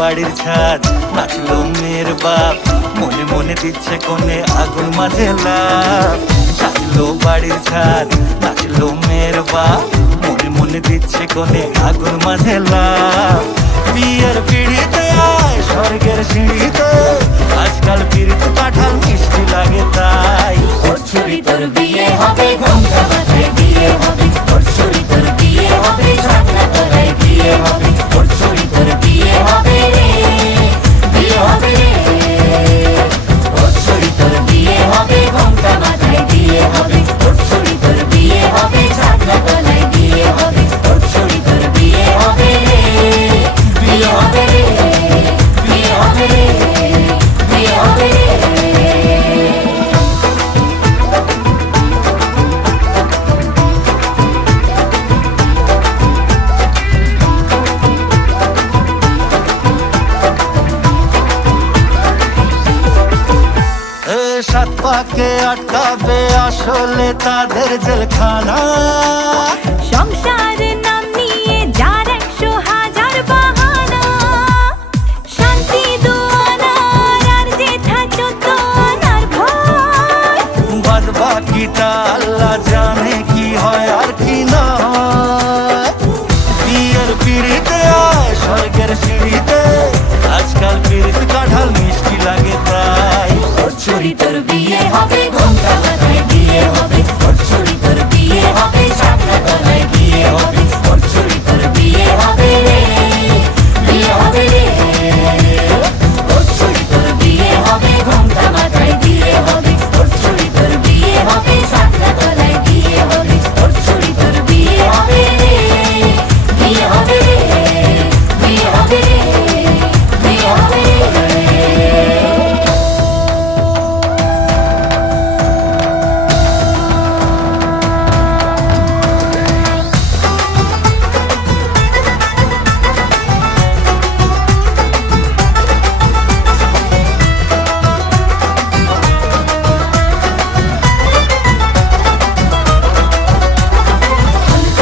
বাড়ির ছাদ, নাচলো মেয়ের বাপ, মনে মনে দিচ্ছে কোণে আগুন মাঝে লাভ। সাজলো বাড়ির ছাদ, নাচলো মেয়ের বাপ, মনে মনে দিচ্ছে কোণে আগুন মাঝে লাভ। বিয়ের পিড়িতে আয় স্বর্গের সিঁড়িতে, আজকাল পিড়িতে কাঁঠাল মিষ্টি লাগে তাই। ওর ছুরি তোর বিয়ে হবে, ঘোমটা মাথায় বিয়ে হবে। ওর ছুরি তোর বিয়ে হবে, ছাতনা তলায় বিয়ে হবে। ওর ছুরি তোর বিয়ে হবে রে, বিয়ে হবে রে। ওর ছুরি তোর বিয়ে হবে, ঘোমটা মাথায় বিয়ে হবে। ওর ছুরি তোর বিয়ে হবে, ছাতনা তলায় বিয়ে হবে। ওর ছুরি তোর বিয়ে হবে রে, বিয়ে হবে রে, বিয়ে হবে রে, বিয়ে হবে রে। সাত পাকে আটকাবে আসলে তাদের জেলখানা। সংসারের নাম নিয়ে যার 100,000 বাহানা, শান্তি দুয়ানার আর যেথা 14 আনার ভয়। বাদ বাকিটা আল্লাহ জানে কি হয় আর কি না হয়। বিয়ের পিড়িতে আয় স্বর্গের সিঁড়িতে, আজকাল পিড়িতে কাঁঠাল মিষ্টি লাগে তাই। ওর ছুরি তোর বিয়ে হবে, ঘোমটা মাথায় বিয়ে হবে। ওর ছুরি তোর বিয়ে হবে, ছাতনা তলায় বিয়ে হবে। ওর ছুরি তোর বিয়ে হবে রে, বিয়ে হবে রে। ওর ছুরি তোর বিয়ে হবে, ঘোমটা মাথায় বিয়ে হবে। ওর ছুরি তোর বিয়ে হবে, ছাতনা তলায় বিয়ে হবে। ওর ছুরি তোর বিয়ে হবে রে, বিয়ে হবে রে, বিয়ে হবে রে, বিয়ে হবে রে।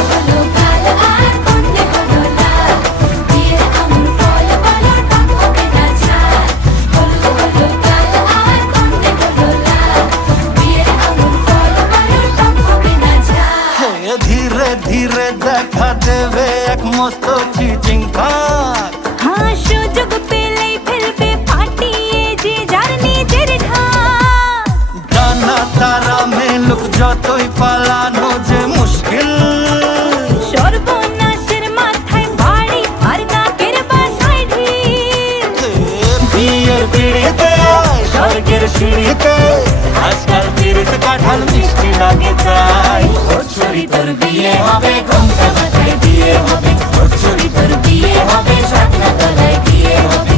হলো কাল আর কন্যে হলো লাল, বিয়ের আমুল ফল বলো টক হবে না ঝাল। হলো কাল আর কন্যে হলো লাল, বিয়ের আমুল ফল বলো টক হবে না ঝাল। হে ধীরে ধীরে দেখা দেবে এক মস্ত চিচিং ভাগ। হ্যাঁ, সুযোগ পেলেই ফেলবে ফাটিয়ে যে যার নিজের ঢাক। ডানা তারা মেলুক যতই পালানো যে মুশকিল। সর্বনাশের মাথায় বাড়ি আর কাকের বাসায় ঢিল। বিয়ের পিড়িতে আয় স্বর্গের সিঁড়িতে, আজকাল পিড়িতে কাঁঠাল মিষ্টি লাগে তাই। ওর ছুরি তোর বিয়ে হবে, ঘোমটা মাথায় বিয়ে হবে। ওর ছুরি তোর বিয়ে হবে, ছাতনা তলায় বিয়ে হবে।